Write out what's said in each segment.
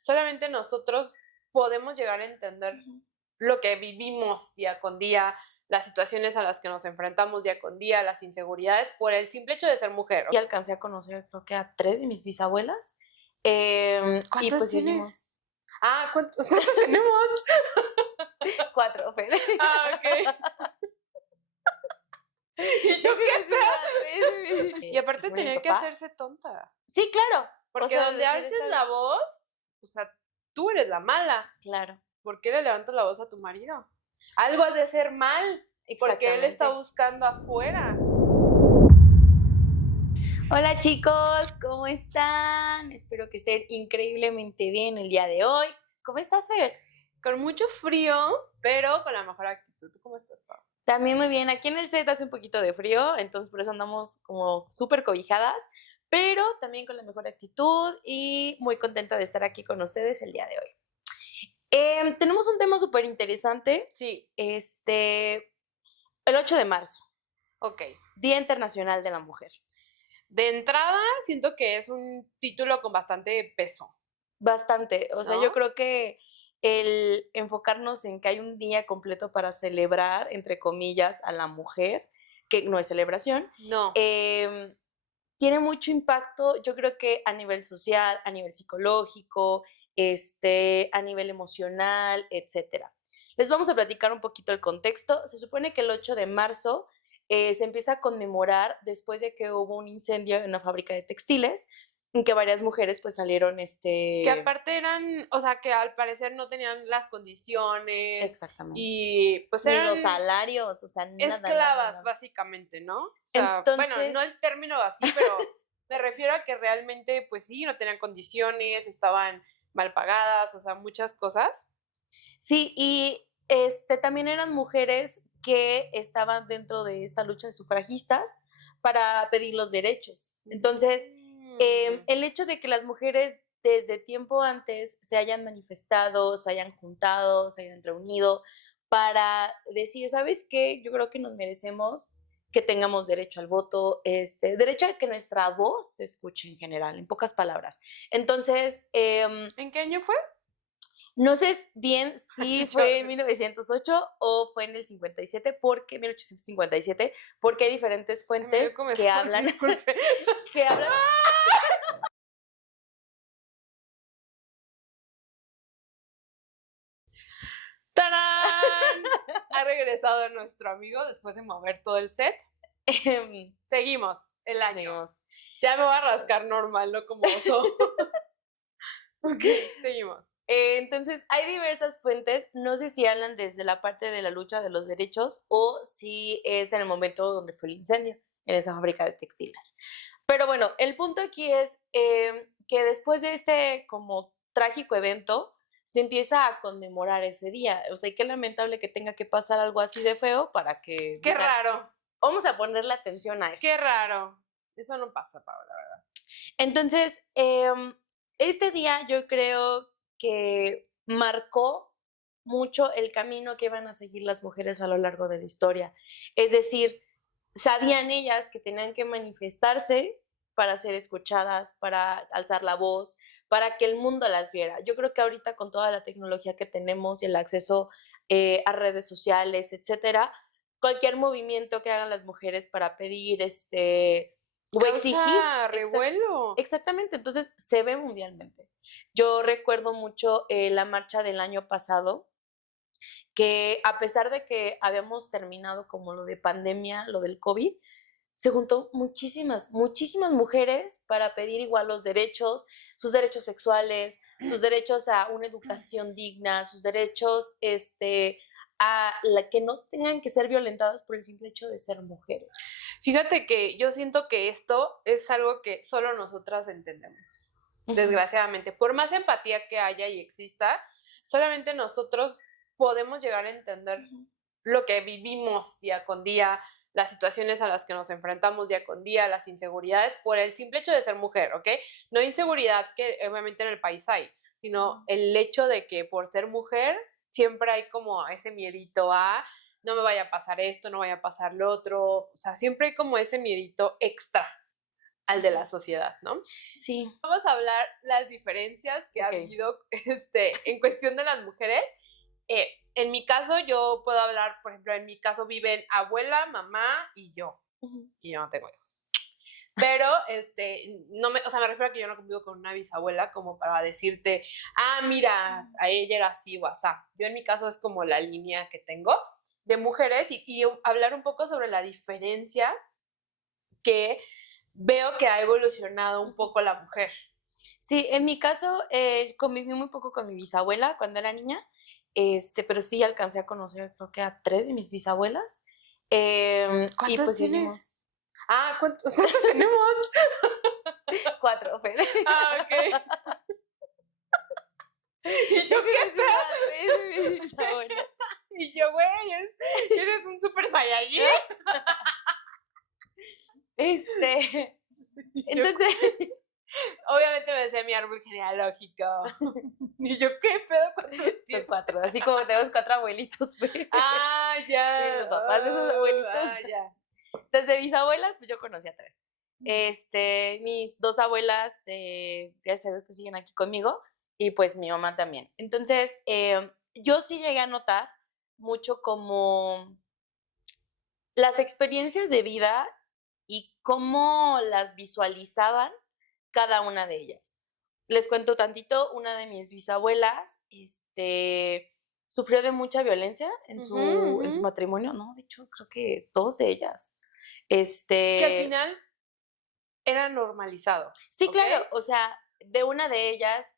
solamente nosotros podemos llegar a entender lo que vivimos día con día, las situaciones a las que nos enfrentamos día con día, las inseguridades, por el simple hecho de ser mujer. Y alcancé a conocer, creo que a 3 de mis bisabuelas. ¿Cuántas y pues tienes? ¿Cuántos tenemos? 4, Fer. Ok. ¿Y yo qué? Y aparte tener que hacerse tonta. Sí, claro. Porque donde alces la voz, o sea, tú eres la mala. Claro. ¿Por qué le levantas la voz a tu marido? Algo has de ser mal, porque él está buscando afuera. Hola chicos, ¿cómo están? Espero que estén increíblemente bien el día de hoy. ¿Cómo estás, Fer? Con mucho frío, pero con la mejor actitud. ¿Tú cómo estás, Pau? También muy bien. Aquí en el set hace un poquito de frío, entonces por eso andamos como súper cobijadas, pero también con la mejor actitud y muy contenta de estar aquí con ustedes el día de hoy. Tenemos un tema súper interesante. Sí. El 8 de marzo. Ok. Día Internacional de la Mujer. De entrada, siento que es un título con bastante peso. Bastante. O sea, ¿no? Yo creo que el enfocarnos en que hay un día completo para celebrar, entre comillas, a la mujer, que no es celebración, No. tiene mucho impacto, yo creo que a nivel social, a nivel psicológico, a nivel emocional, etcétera. Les vamos a platicar un poquito el contexto. Se supone que el 8 de marzo se empieza a conmemorar después de que hubo un incendio en una fábrica de textiles en que varias mujeres pues salieron que aparte eran, o sea, que al parecer no tenían las condiciones. Exactamente. Y pues Ni eran los salarios, o sea, nada, esclavas, nada. básicamente, ¿no? O sea, Entonces, bueno, no el término así, pero me refiero a que realmente, pues sí, no tenían condiciones, estaban mal pagadas, o sea, muchas cosas. Sí, y también eran mujeres que estaban dentro de esta lucha de sufragistas para pedir los derechos. Entonces, el hecho de que las mujeres desde tiempo antes se hayan manifestado, se hayan juntado, se hayan reunido para decir, ¿sabes qué? Yo creo que nos merecemos que tengamos derecho al voto, derecho a que nuestra voz se escuche en general, en pocas palabras. Entonces, ¿en qué año fue? No sé bien si fue en 1908 o fue en el 57, porque 1857, porque hay diferentes fuentes que hablan que hablan. ¡Tarán! Ha regresado nuestro amigo después de mover todo el set. Seguimos el año. Seguimos. Ya me voy a rascar normal, no como oso. Ok, seguimos. Entonces, hay diversas fuentes, no sé si hablan desde la parte de la lucha de los derechos o si es en el momento donde fue el incendio en esa fábrica de textiles. Pero bueno, el punto aquí es que después de este como trágico evento, se empieza a conmemorar ese día. O sea, qué lamentable que tenga que pasar algo así de feo para que... Qué raro. Vamos a ponerle atención a esto. Qué raro. Eso no pasa, Paola, la verdad. Entonces, este día yo creo que marcó mucho el camino que iban a seguir las mujeres a lo largo de la historia. Es decir, sabían ellas que tenían que manifestarse para ser escuchadas, para alzar la voz, para que el mundo las viera. Yo creo que ahorita con toda la tecnología que tenemos y el acceso a redes sociales, etcétera, cualquier movimiento que hagan las mujeres para pedir o exigir revuelo. Exactamente, entonces se ve mundialmente. Yo recuerdo mucho la marcha del año pasado, que a pesar de que habíamos terminado como lo de pandemia, lo del COVID, se juntó muchísimas mujeres para pedir igual los derechos, sus derechos sexuales, sus derechos a una educación digna, sus derechos a que no tengan que ser violentadas por el simple hecho de ser mujeres. Fíjate que yo siento que esto es algo que solo nosotras entendemos, desgraciadamente. Por más empatía que haya y exista, solamente nosotros podemos llegar a entender lo que vivimos día con día, las situaciones a las que nos enfrentamos día con día, las inseguridades, por el simple hecho de ser mujer, ¿ok? No inseguridad que obviamente en el país hay, sino el hecho de que por ser mujer siempre hay como ese miedito a no me vaya a pasar esto, no vaya a pasar lo otro, o sea, siempre hay como ese miedito extra al de la sociedad, ¿no? Sí. Vamos a hablar las diferencias que ha Ok. habido en cuestión de las mujeres. En mi caso, yo puedo hablar, por ejemplo, en mi caso viven abuela, mamá y yo. Y yo no tengo hijos. Pero, me refiero a que yo no convivo con una bisabuela como para decirte, mira, a ella era así o asá. Yo en mi caso es como la línea que tengo de mujeres y hablar un poco sobre la diferencia que veo que ha evolucionado un poco la mujer. Sí, en mi caso, conviví muy poco con mi bisabuela cuando era niña, pero sí alcancé a conocer, creo que a 3 de mis bisabuelas. Y ¿Cuántas pues tienes? seguimos. ¿Cuántos tenemos? 4, Fer. Ok. Y yo, ¿qué pedo? A 3 de mis bisabuelas. Y yo, güey, eres un super saiyajin. Entonces, Obviamente me decía mi árbol genealógico. Y yo, ¿qué pedo? son 4, así como tenemos 4 abuelitos, Fer. Ya. Sí, los papás de esos abuelitos. Ya. Entonces, de mis abuelas, pues yo conocí a 3. Mis 2 abuelas, gracias a Dios, pues siguen aquí conmigo, y pues mi mamá también. Entonces, yo sí llegué a notar mucho como las experiencias de vida y cómo las visualizaban cada una de ellas. Les cuento tantito, una de mis bisabuelas, sufrió de mucha violencia en su matrimonio, ¿no? De hecho, creo que 2 de ellas. Que al final era normalizado. Sí, ¿ok? claro, o sea, de una de ellas,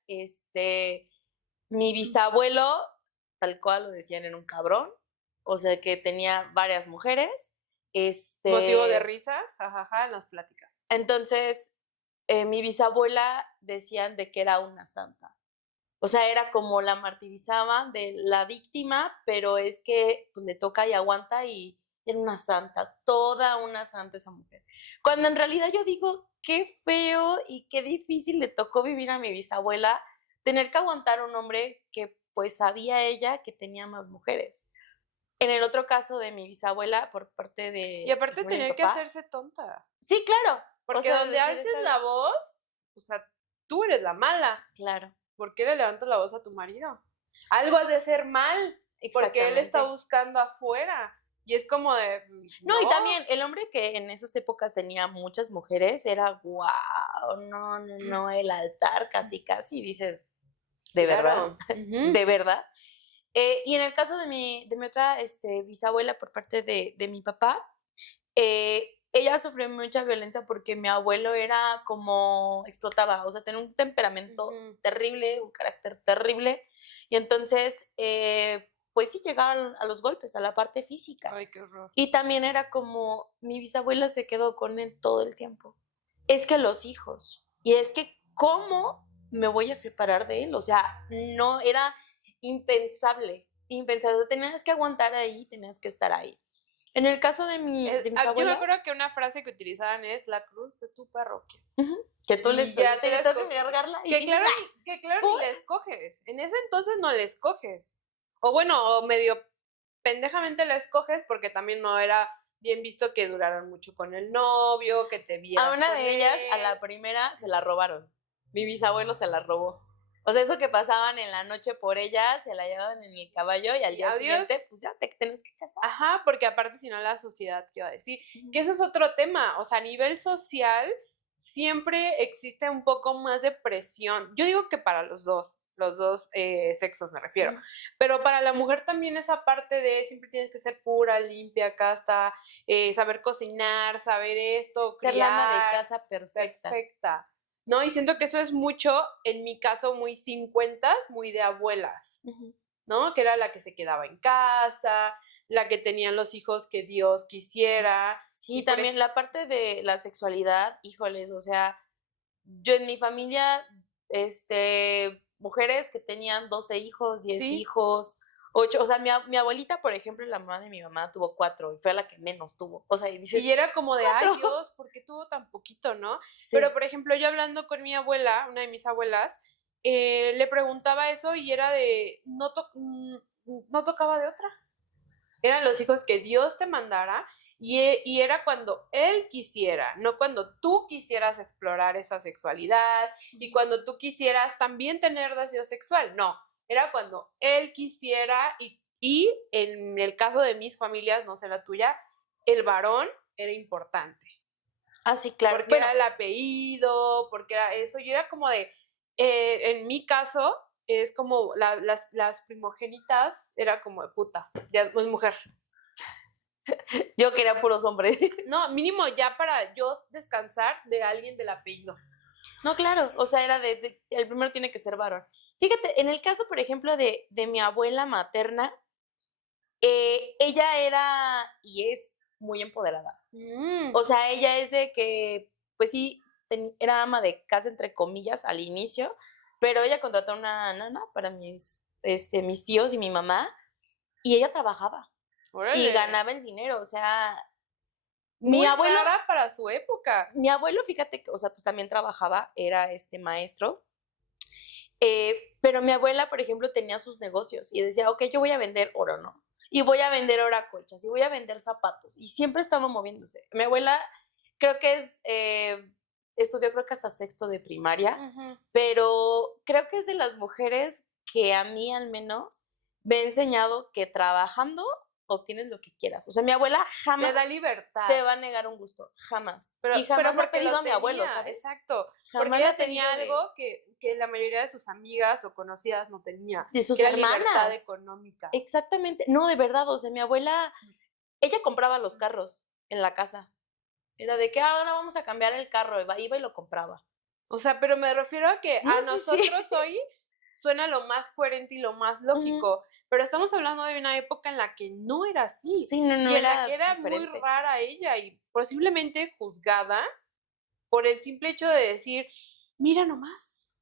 mi bisabuelo, tal cual lo decían, era un cabrón, o sea, que tenía varias mujeres. Motivo de risa, jajaja, en las pláticas. Entonces, mi bisabuela decían de que era una santa. O sea, era como la martirizaban de la víctima, pero es que pues, le toca y aguanta y era una santa, toda una santa esa mujer. Cuando en realidad yo digo, qué feo y qué difícil le tocó vivir a mi bisabuela, tener que aguantar a un hombre que pues sabía ella que tenía más mujeres. En el otro caso de mi bisabuela, por parte de Y aparte mi tener que papá, hacerse tonta. sí, claro. Porque o sea, donde decir, alces la voz, o sea, tú eres la mala. Claro. ¿Por qué le levantas la voz a tu marido? Algo has de ser mal, porque él está buscando afuera. Y es como de... No, y también el hombre que en esas épocas tenía muchas mujeres era wow, no, el altar casi, dices, ¿de verdad? ¿De verdad? Y en el caso de mi otra bisabuela por parte de mi papá, ella sufrió mucha violencia porque mi abuelo era como explotaba, o sea, tenía un temperamento terrible, un carácter terrible, y entonces, pues sí, llegaron a los golpes, a la parte física. Ay, qué horror. Y también era como, mi bisabuela se quedó con él todo el tiempo. Es que los hijos, y es que, ¿cómo me voy a separar de él? O sea, no, era impensable, impensable. O sea, tenías que aguantar ahí, tenías que estar ahí. En el caso de mis abuelas... Yo me acuerdo que una frase que utilizaban es la cruz de tu parroquia. Que tú les ya te toca cargarla y que claro, que claro ni la escoges. En ese entonces no la escoges. O bueno, o medio pendejamente la escoges porque también no era bien visto que duraran mucho con el novio, que te vieras a una con de ellas, a él. la primera, se la robaron. Mi bisabuelo se la robó. O sea, eso que pasaban en la noche por ella, se la llevaban en el caballo y al día siguiente, pues ya te tenés que casar. Ajá, porque aparte si no la sociedad, ¿qué iba a decir? Que eso es otro tema, o sea, a nivel social siempre existe un poco más de presión. Yo digo que para los dos sexos me refiero, pero para la mujer también esa parte de siempre tienes que ser pura, limpia, casta, saber cocinar, saber esto, ser criar, la ama de casa perfecta. ¿No? Y siento que eso es mucho, en mi caso, muy 50, muy de abuelas, ¿no? Que era la que se quedaba en casa, la que tenían los hijos que Dios quisiera. Sí, también la parte de la sexualidad, híjoles, o sea, yo en mi familia, mujeres que tenían 12 hijos, 10 hijos, 8, o sea, mi abuelita, por ejemplo, la mamá de mi mamá tuvo 4 y fue la que menos tuvo. O sea, y dices, y era como de, 4. ay Dios, ¿por qué tuvo tan poquito, no? Sí. Pero, por ejemplo, yo hablando con mi abuela, una de mis abuelas, le preguntaba eso y era de, no tocaba de otra. Eran los hijos que Dios te mandara Y era cuando él quisiera, no cuando tú quisieras explorar esa sexualidad y cuando tú quisieras también tener deseo sexual. No, era cuando él quisiera y en el caso de mis familias, no sé la tuya, el varón era importante. Ah, sí, claro. Porque era el apellido, porque era eso. Y era como de, en mi caso, es como las primogénitas, era como de puta, ya es mujer. Yo quería puros hombres. No, mínimo ya para yo descansar de alguien del apellido. No, claro, o sea, era el primero tiene que ser varón. Fíjate, en el caso, por ejemplo, de mi abuela materna, ella era y es muy empoderada. O sea, ella es de que, pues sí, era ama de casa, entre comillas, al inicio, pero ella contrató una nana para mis tíos y mi mamá, y ella trabajaba. Órale. Y ganaba el dinero, o sea, mi abuelo rara para su época. Mi abuelo, fíjate, o sea, pues también trabajaba, era maestro, pero mi abuela, por ejemplo, tenía sus negocios y decía, ok, yo voy a vender oro, ¿no? Y voy a vender ahora colchas y voy a vender zapatos, y siempre estaba moviéndose. Mi abuela creo que estudió creo que hasta sexto de primaria, pero creo que es de las mujeres que a mí al menos me ha enseñado que trabajando obtienes lo que quieras. O sea, mi abuela jamás te da libertad. Se va a negar un gusto, jamás. Y jamás le ha pedido a mi abuelo, ¿sabes? Exacto. Jamás porque ella tenía algo que la mayoría de sus amigas o conocidas no tenía. De sus hermanas. Libertad económica. Exactamente. No, de verdad, o sea, mi abuela, ella compraba los carros en la casa. Era de que ahora vamos a cambiar el carro, iba y lo compraba. O sea, pero me refiero a que a nosotros hoy suena lo más coherente y lo más lógico, pero estamos hablando de una época en la que no era así. Sí, no, y en la que era diferente. muy rara ella y posiblemente juzgada por el simple hecho de decir, mira nomás,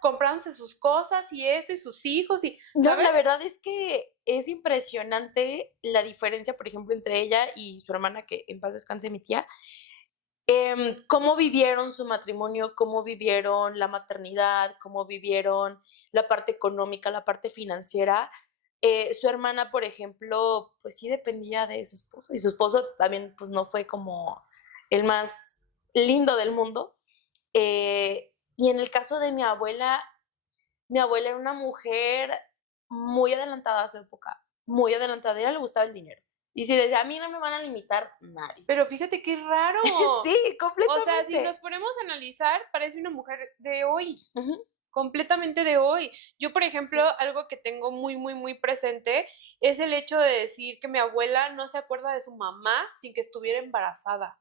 comprándose sus cosas y esto y sus hijos y, ¿sabes? No, la verdad es que es impresionante la diferencia, por ejemplo, entre ella y su hermana, que en paz descanse mi tía. Cómo vivieron su matrimonio, cómo vivieron la maternidad, cómo vivieron la parte económica, la parte financiera. Su hermana, por ejemplo, pues sí dependía de su esposo, y su esposo también pues no fue como el más lindo del mundo. Y en el caso de mi abuela era una mujer muy adelantada a su época, muy adelantada, a ella le gustaba el dinero. Y si decía, a mí no me van a limitar nadie. Pero fíjate qué raro. Sí, completamente. O sea, si nos ponemos a analizar, parece una mujer de hoy. Completamente de hoy. Yo, por ejemplo, algo que tengo muy, muy, muy presente es el hecho de decir que mi abuela no se acuerda de su mamá sin que estuviera embarazada.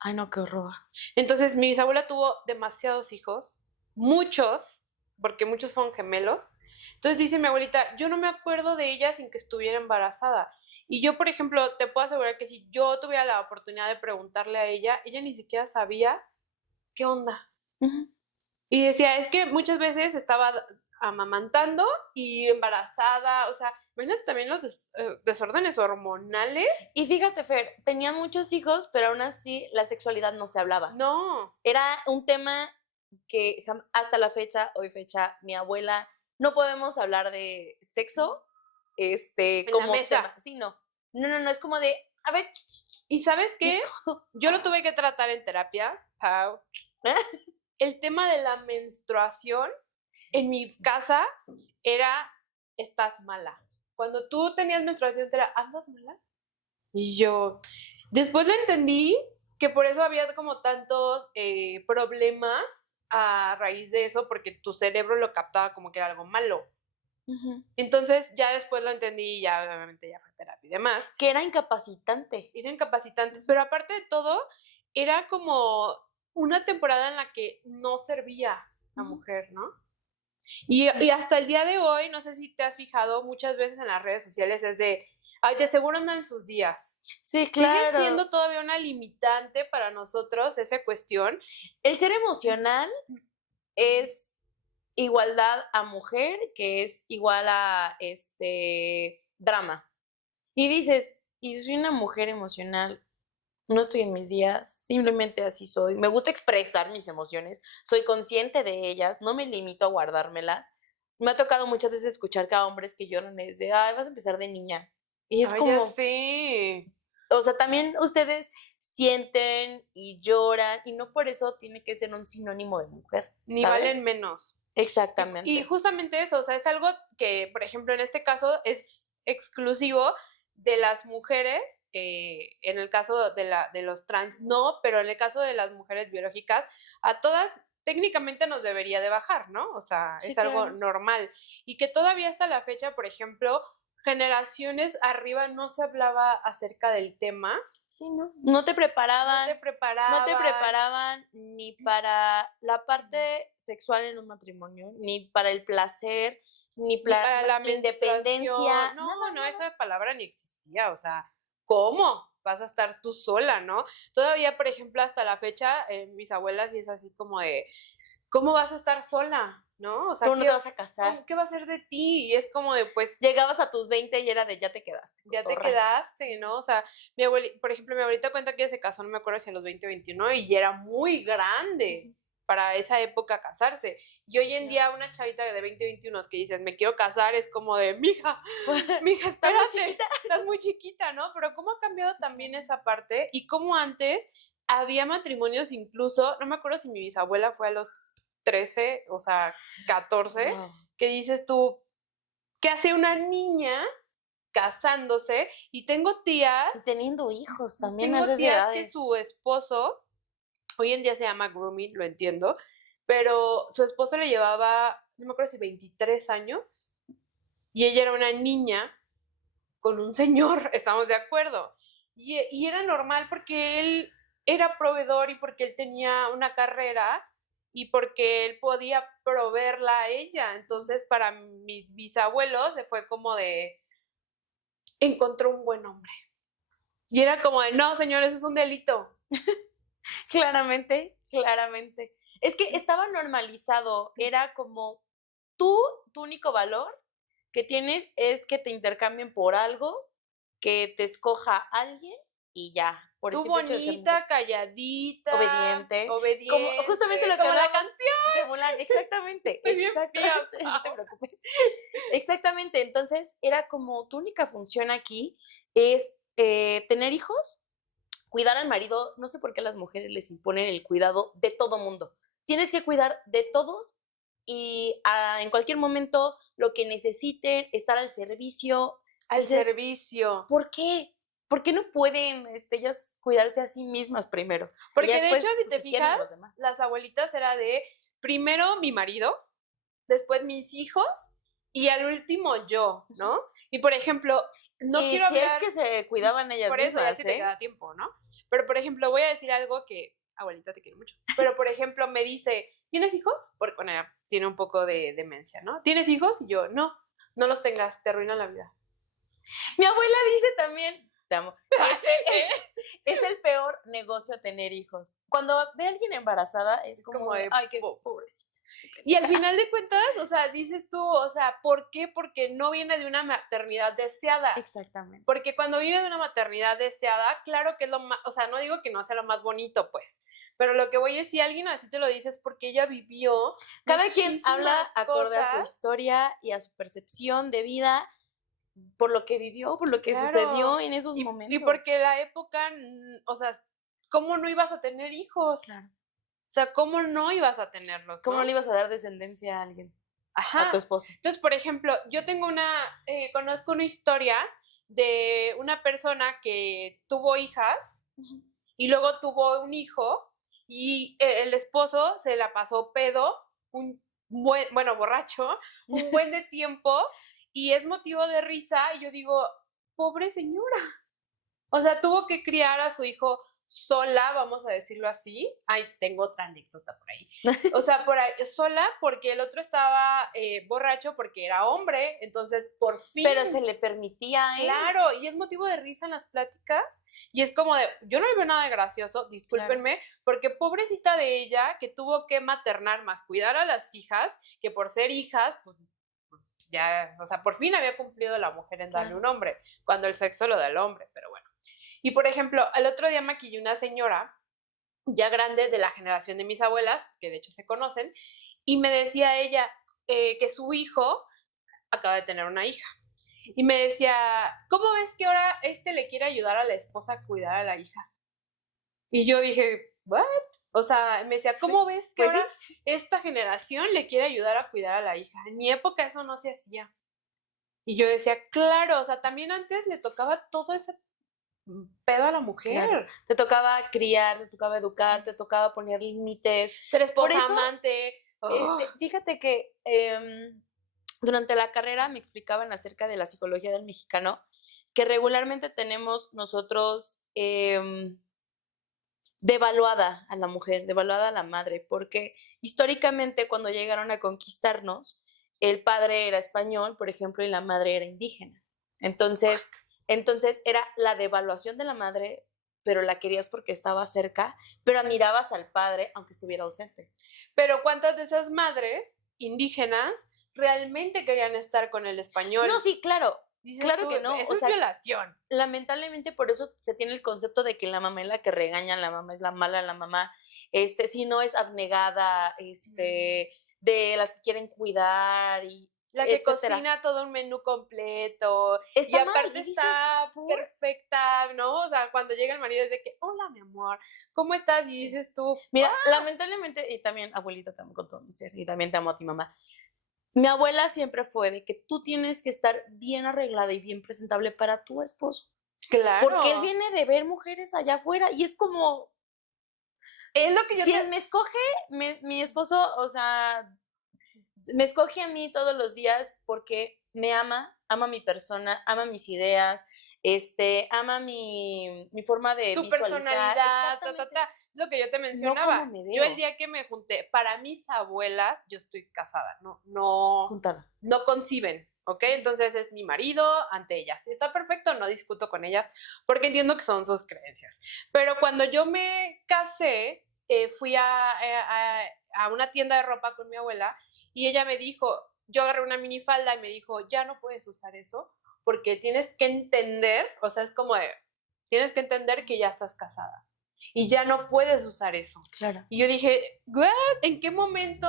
Ay, no, qué horror. Entonces, mi bisabuela tuvo demasiados hijos, muchos, porque muchos fueron gemelos. Entonces dice mi abuelita, yo no me acuerdo de ella sin que estuviera embarazada. Y yo, por ejemplo, te puedo asegurar que si yo tuviera la oportunidad de preguntarle a ella ni siquiera sabía qué onda. Y decía, es que muchas veces estaba amamantando y embarazada, o sea, imagínate también los desórdenes hormonales. Y fíjate, Fer, tenían muchos hijos, pero aún así la sexualidad no se hablaba. No. Era un tema que hasta la fecha, mi abuela, no podemos hablar de sexo, como la mesa. Tema. Sí, no, es como de, a ver. ¿Y sabes qué? Yo lo tuve que tratar en terapia, Pau. El tema de la menstruación en mi casa era, estás mala. Cuando tú tenías menstruación, era, ¿andas mala? Y yo, después lo entendí que por eso había como tantos problemas a raíz de eso, porque tu cerebro lo captaba como que era algo malo. Entonces ya después lo entendí y ya obviamente ya fue terapia y demás. Que era incapacitante. Era incapacitante, pero aparte de todo, era como una temporada en la que no servía la mujer, ¿no? Y hasta el día de hoy, no sé si te has fijado, muchas veces en las redes sociales es de, ay, de seguro andan sus días. Sí, claro. Sigue siendo todavía una limitante para nosotros esa cuestión. El ser emocional es igualdad a mujer, que es igual a drama. Y dices, y si soy una mujer emocional, no estoy en mis días, simplemente así soy. Me gusta expresar mis emociones, soy consciente de ellas, no me limito a guardármelas. Me ha tocado muchas veces escuchar que a hombres que lloran es de, ay, vas a empezar de niña. Y es como... Sí. o sea, también ustedes sienten y lloran y no por eso tiene que ser un sinónimo de mujer, Ni valen ¿sabes? menos. Y Exactamente. justamente eso, o sea, es algo que, por ejemplo, en este caso es exclusivo de las mujeres, en el caso de los trans no, pero en el caso de las mujeres biológicas, a todas técnicamente nos debería de bajar, ¿no? O sea, Sí, es algo claro. normal. Y que todavía hasta la fecha, por ejemplo, generaciones arriba no se hablaba acerca del tema, Sí, ¿no? No te no te preparaban, no te preparaban. preparaban ni para la parte sexual en un matrimonio, ni para el placer, ni Ni para para la independencia, menstruación. No, nada, no, nada. esa palabra ni existía. O sea, ¿cómo vas a estar tú sola, no? Todavía, por ejemplo, hasta la fecha, mis abuelas sí es así como de, ¿cómo vas a estar sola? ¿No? O sea, Tú no te vas a casar. ¿qué va a ser de ti? Y es como de, pues, Llegabas a tus 20 y era de ya te quedaste, ya te cotorra. quedaste, ¿no? O sea, por ejemplo, mi abuelita cuenta que ella se casó, no me acuerdo si a los 20 o 21, y ya era muy grande para esa época casarse. Y hoy en día una chavita de 20 o 21 que dices, me quiero casar, es como de, mija, ¿Estás espérate, muy chiquita? estás muy chiquita, ¿no? Pero cómo ha cambiado Sí, también claro. esa parte y cómo antes había matrimonios incluso, no me acuerdo si mi bisabuela fue a los 13, o sea, 14, Wow. que dices tú, ¿qué hace una niña casándose? Y tengo tías, Y teniendo hijos también a esas que edades. su esposo, hoy en día se llama grooming, lo entiendo, pero su esposo le llevaba, no me acuerdo si 23 años, y ella era una niña con un señor, estamos de acuerdo. Y era normal porque él era proveedor y porque él tenía una carrera y porque él podía proveerla a ella. Entonces, para mis bisabuelos se fue como de, encontró un buen hombre. Y era como de, no, señor, eso es un delito. Claramente, claramente. Es que estaba normalizado, era como tú, tu único valor que tienes es que te intercambien por algo, que te escoja alguien y ya, por el Tú simple hecho de ser mujer. bonita, calladita, Obediente, como justamente obediente, lo que como la hablábamos canción. de Mulan, exactamente, Estoy bien fría, exactamente, no te Pau. preocupes. Exactamente, entonces era como tu única función aquí es tener hijos, cuidar al marido, no sé por qué a las mujeres les imponen el cuidado de todo mundo. Tienes que cuidar de todos y en cualquier momento lo que necesiten, estar al servicio. Al Dices, servicio. ¿por qué? ¿Por qué no pueden ellas cuidarse a sí mismas primero? Y ya Porque de hecho, después, si pues te si quieren fijas, los demás. las abuelitas era de primero mi marido, después mis hijos y al último yo, ¿no? Y por ejemplo, no Y quiero si es hablar, que se cuidaban ellas por eso ya mismas, sí te ¿eh? queda tiempo, ¿no? Pero por ejemplo, voy a decir algo que, abuelita, te quiero mucho. Pero por ejemplo, me dice, ¿tienes hijos? Porque bueno, ella tiene un poco de demencia, ¿no? ¿Tienes hijos? Y yo, no, no los tengas, te arruinan la vida. Mi abuela dice también, te amo, es el peor negocio tener hijos. Cuando ve a alguien embarazada es como de, ay, qué pobrecita. Y al final de cuentas, o sea, dices tú, o sea, ¿por qué? Porque no viene de una maternidad deseada. Exactamente. Porque cuando viene de una maternidad deseada, claro que es lo más, o sea, no digo que no sea lo más bonito, pues, pero lo que voy es, si alguien así te lo dice es porque ella vivió Cada quien habla acorde a su cosas. historia y a su percepción de vida, por lo que vivió, por lo que sucedió Claro. en esos Y momentos. porque la época, o sea, ¿cómo no ibas a tener hijos? Claro. O sea, ¿cómo no ibas a tenerlos? ¿Cómo ¿no? no le ibas a dar descendencia a alguien? Ajá. A tu esposo. Entonces, por ejemplo, yo tengo conozco una historia de una persona que tuvo hijas y luego tuvo un hijo y el esposo se la pasó pedo, bueno, borracho, un buen de tiempo y es motivo de risa y yo digo, pobre señora. O sea, tuvo que criar a su hijo sola, vamos a decirlo así. Ay, tengo otra anécdota por ahí. O sea, por ahí, sola porque el otro estaba borracho porque era hombre, entonces por fin. Pero se le permitía, ¿eh? Claro, y es motivo de risa en las pláticas y es como de, yo no le veo nada de gracioso, discúlpenme, porque pobrecita de ella que tuvo que maternar más, cuidar a las hijas, que por ser hijas, pues ya, o sea, por fin había cumplido la mujer en darle un hombre, cuando el sexo lo da el hombre, pero bueno. Y por ejemplo, el otro día maquillé una señora ya grande de la generación de mis abuelas, que de hecho se conocen, y me decía ella que su hijo acaba de tener una hija. Y me decía, ¿cómo ves que ahora le quiere ayudar a la esposa a cuidar a la hija? Y yo dije, ¿what? O sea, me decía, ¿cómo ves que pues ahora esta generación le quiere ayudar a cuidar a la hija? En mi época eso no se hacía. Y yo decía, claro, o sea, también antes le tocaba todo ese pedo a la mujer. Claro. Te tocaba criar, te tocaba educar, te tocaba poner límites. Ser esposa, Por eso, amante. fíjate que durante la carrera me explicaban acerca de la psicología del mexicano, que regularmente tenemos nosotros devaluada a la mujer, devaluada a la madre, porque históricamente cuando llegaron a conquistarnos, el padre era español, por ejemplo, y la madre era indígena. Entonces era la devaluación de la madre, pero la querías porque estaba cerca, pero admirabas al padre aunque estuviera ausente. Pero ¿cuántas de esas madres indígenas realmente querían estar con el español? No, sí, claro. Dices Claro tú, que no. Eso o es sea, violación. lamentablemente por eso se tiene el concepto de que la mamá es la que regaña, la mamá es la mala, la mamá, si no es abnegada, de las que quieren cuidar y La que etcétera. cocina todo un menú completo. Está y mal, aparte y dices, está ¿por? perfecta, ¿no? O sea, cuando llega el marido es de que, hola, mi amor, ¿cómo estás? Y Sí. dices tú, Mira, lamentablemente, y también, abuelita, te amo con todo mi ser, y también te amo a ti, mamá. Mi abuela siempre fue de que tú tienes que estar bien arreglada y bien presentable para tu esposo. claro. Porque él viene de ver mujeres allá afuera y es como, Es lo que yo si me escoge mi esposo, o sea, me escoge a mí todos los días porque me ama mi persona, ama mis ideas, ama mi forma de tu visualizar. personalidad, Exactamente. Es lo que yo te No mencionaba. como me Yo el veo. día que me junté, para mis abuelas, yo estoy casada, no Juntada. conciben, ¿ok? Entonces es mi marido ante ellas. Y está perfecto, no discuto con ellas, porque entiendo que son sus creencias. Pero cuando yo me casé, fui a una tienda de ropa con mi abuela y ella me dijo, yo agarré una minifalda y me dijo, ya no puedes usar eso porque tienes que entender, o sea, es como de, tienes que entender que ya estás casada y ya no puedes usar eso. Claro. Y yo dije, ¿what? ¿En qué momento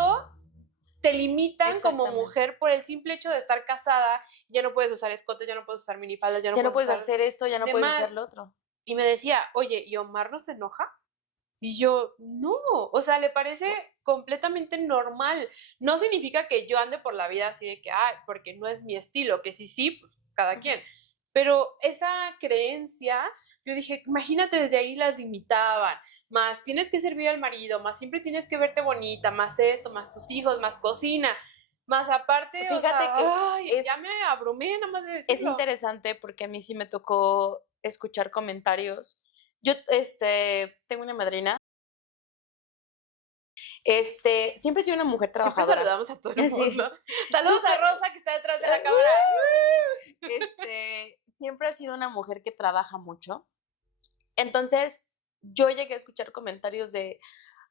te limitan como mujer por el simple hecho de estar casada? Ya no puedes usar escotes, ya no puedes usar minifaldas, ya no puedes usar hacer esto, ya no puedes demás. hacer lo otro. Y me decía, oye, ¿y Omar no se enoja? Y yo, no, o sea, le parece completamente normal. No significa que yo ande por la vida así de que, ay, porque no es mi estilo, que sí, pues cada quien. Pero esa creencia, yo dije, imagínate, desde ahí las limitaban. Más tienes que servir al marido, más siempre tienes que verte bonita, más esto, más tus hijos, más cocina. Más aparte, Fíjate o sea, que ay, ya me abrumé nada más de decirlo. Es interesante porque a mí sí me tocó escuchar comentarios. Yo, tengo una madrina. Siempre he sido una mujer Siempre trabajadora. saludamos a todo el Sí. mundo. Saludos a Súper. Rosa, que está detrás de la cámara. Siempre ha sido una mujer que trabaja mucho. Entonces, yo llegué a escuchar comentarios de,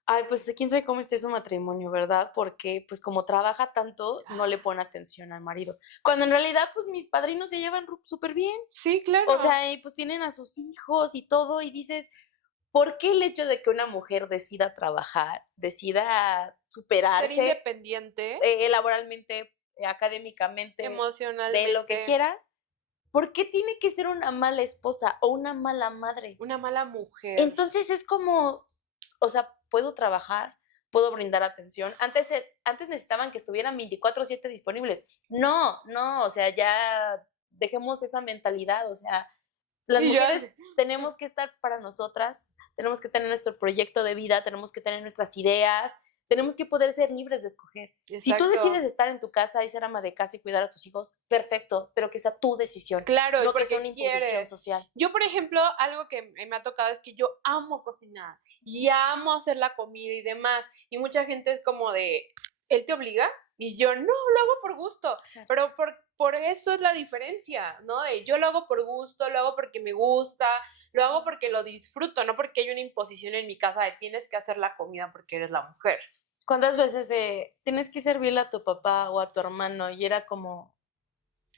ay, pues quién sabe cómo esté su matrimonio, ¿verdad? Porque pues como trabaja tanto, no le pone atención al marido. Cuando en realidad, pues mis padrinos se llevan súper bien. Sí, claro. O sea, y pues tienen a sus hijos y todo, y dices, ¿por qué el hecho de que una mujer decida trabajar, decida superarse? Ser independiente. Laboralmente, académicamente, emocionalmente, de lo que quieras, ¿por qué tiene que ser una mala esposa o una mala madre? Una mala mujer. Entonces es como, o sea, puedo trabajar, puedo brindar atención. Antes necesitaban que estuvieran 24/7 disponibles. No, o sea, ya dejemos esa mentalidad, o sea, las mujeres tenemos que estar para nosotras, tenemos que tener nuestro proyecto de vida, tenemos que tener nuestras ideas, tenemos que poder ser libres de escoger. Exacto. Si tú decides estar en tu casa y ser ama de casa y cuidar a tus hijos, perfecto, pero que sea tu decisión. Claro, no que sea una imposición quieres. social. Yo, por ejemplo, algo que me ha tocado es que yo amo cocinar y amo hacer la comida y demás. Y mucha gente es como de, ¿él te obliga? Y yo, no, lo hago por gusto. Claro. Pero por eso es la diferencia, ¿no? De yo lo hago por gusto, lo hago porque me gusta, lo hago porque lo disfruto, no porque hay una imposición en mi casa de tienes que hacer la comida porque eres la mujer. ¿Cuántas veces tienes que servirle a tu papá o a tu hermano? Y era como,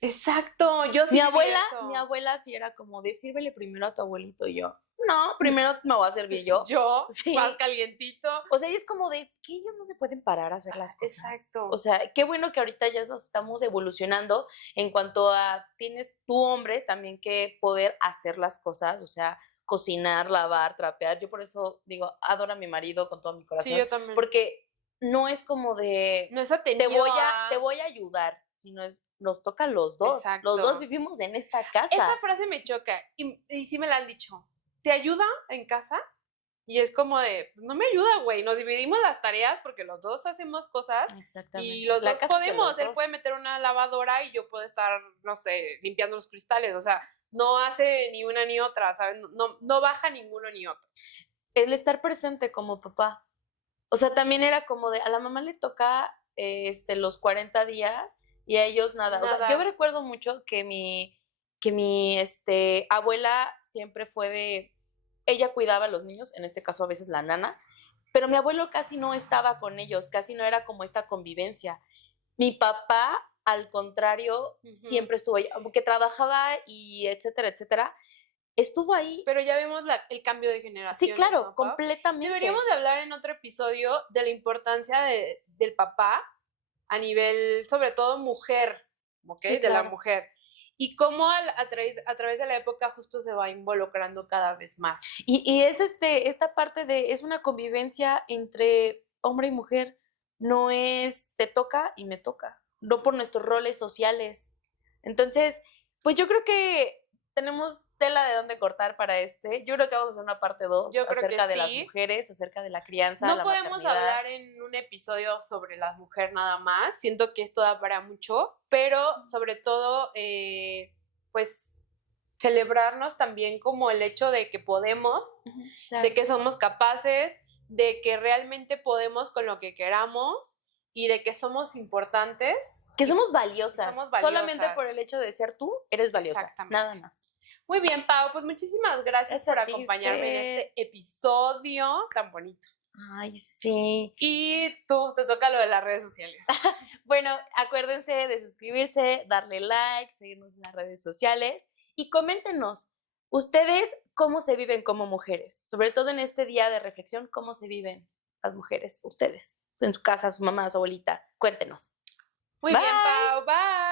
Exacto, yo sí Mi viví mi eso. abuela sí era como de, sírvele primero a tu abuelito, y yo, no, primero me voy a servir yo. Yo, más Sí. calientito. O sea, y es como de que ellos no se pueden parar a hacer las cosas. O Exacto. sea, qué bueno que ahorita ya nos estamos evolucionando en cuanto a tienes tu hombre también que poder hacer las cosas, o sea, cocinar, lavar, trapear. Yo por eso digo, adoro a mi marido con todo mi Sí, corazón, yo también. porque no es como de No es atenido te a... voy a ayudar, sino es nos toca a los dos. Exacto. Los dos vivimos en esta Esa casa. frase me choca y sí me la han dicho. ¿Te ayuda en casa? Y es como de, no me ayuda, güey. Nos dividimos las tareas porque los dos hacemos cosas y Exactamente. los La dos casa es de podemos. los Él dos. puede meter una lavadora y yo puedo estar, no sé, limpiando los cristales. O sea, no hace ni una ni otra, ¿sabes? No baja ninguno ni otro. El estar presente como papá. O sea, también era como de, a la mamá le toca los 40 días y a ellos nada. O sea, yo me Nada. recuerdo mucho que mi abuela siempre fue de, ella cuidaba a los niños, en este caso a veces la nana, pero mi abuelo casi no estaba con ellos, casi no era como esta convivencia. Mi papá, al contrario, siempre estuvo ahí, aunque trabajaba y etcétera, etcétera, estuvo ahí. Pero ya vemos el cambio de Sí, generaciones, claro, ¿no, Pau? completamente. Deberíamos de hablar en otro episodio de la importancia del papá a nivel, sobre todo, mujer, ¿ok? Sí, De la claro. mujer. Y cómo a través de la época justo se va involucrando cada vez más. Y es esta parte de, es una convivencia entre hombre y mujer, no es te toca y me toca, no por nuestros roles sociales. Entonces, pues yo creo que tenemos tela de dónde cortar para yo creo que vamos a hacer una parte 2 Yo creo que acerca de las sí. mujeres, acerca de la crianza, No la podemos maternidad. hablar en un episodio sobre las mujeres nada más. Siento que esto da para mucho, pero sobre todo, pues celebrarnos también como el hecho de que podemos, Claro. de que somos capaces, de que realmente podemos con lo que queramos y de que somos importantes. Que somos valiosas. Somos valiosas. Solamente por el hecho de ser tú, eres valiosa. Exactamente. Nada más. Muy bien, Pau, pues muchísimas gracias Gracias por a ti, acompañarme en Fer. este episodio tan bonito. Ay, sí. Y tú, te toca lo de las redes sociales. Bueno, acuérdense de suscribirse, darle like, seguirnos en las redes sociales y coméntenos, ustedes cómo se viven como mujeres, sobre todo en este día de reflexión, cómo se viven las mujeres, ustedes, en su casa, su mamá, su abuelita, cuéntenos. Muy Bye. bien, Pau, bye.